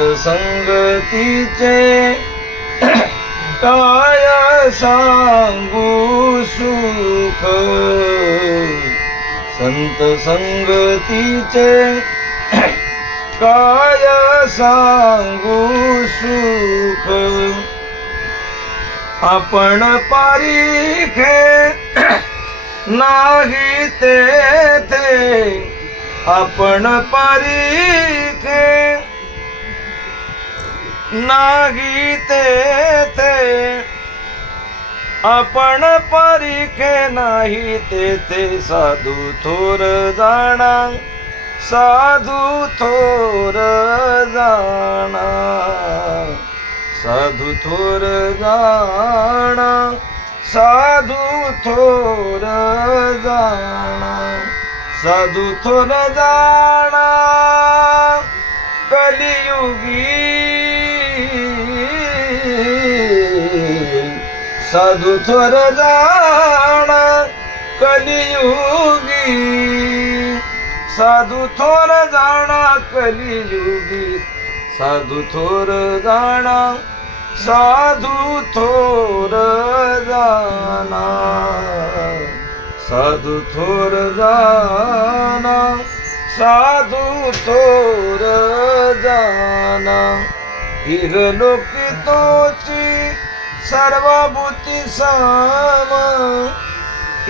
संगतीचे काय सांगू सुख? संत संगतीचे काय सांगू सुख? आपण पारिखे नाही तेथे. आपण पारी नाही ते आपण परीखे नाही तेथे साधू थोर जाणा साधू थोर जाणा साधू थोर जाणा साधू थोर जाणा साधू थोर जाणा. कलियुगी साधू थोर जाणा कलियुगी. साधू थोर जाणा कलियुगी. साधू थोर जाणा साधू थोर जाणा. साधू थोर जाणा साधू थोर जाणा. इहलोकी तोची सर्वभूती साम.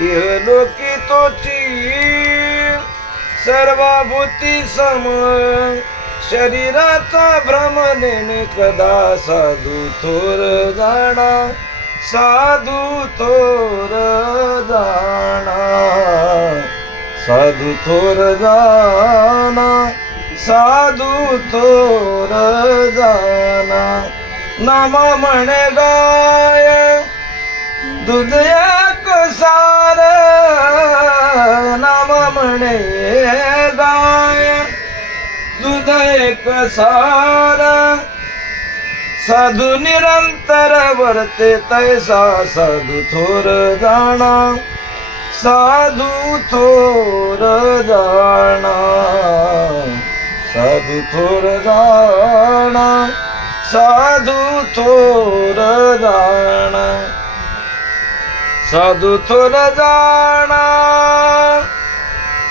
इहलोकी तोची सर्वभूती सम. शरीराचा भ्रम कदा साधू थोर जाणा. साधू थोर जाणा. साधू थोर जाणा. साधू थोर जाना नाम म्हणे गाय दूध एक सार नाम म्हणे गाय दुध एक सार. साधू निरंतर वरते तैसा साधू थोर जाणा साधू थोर जाणा થોર રાણા સાધુ થોર રાણા સાધુ થોર જાણા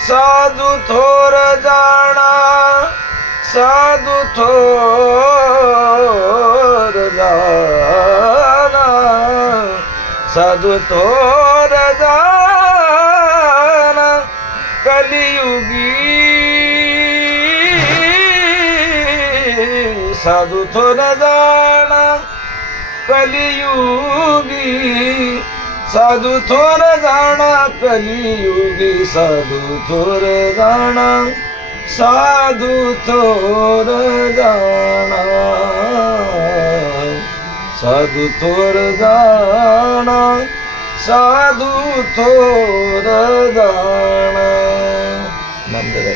સાધુ થોર જાણા સાધુ થોર જાણા સાધુ થોર જાણા કલિયુગી ಸಾಧು ತೋರದಾಣ, ಕಲಿಯುಗಿ. ಸಾಧು ತೋರದಾಣ, ಕಲಿಯುಗಿ. ಸಾಧು ತೋರದಾಣ ಸಾಧು ತೋರದಾಣ. ಸಾಧು ತೋರದಾಣ ಸಾಧು ತೋರದಾಣ. ನಂದರ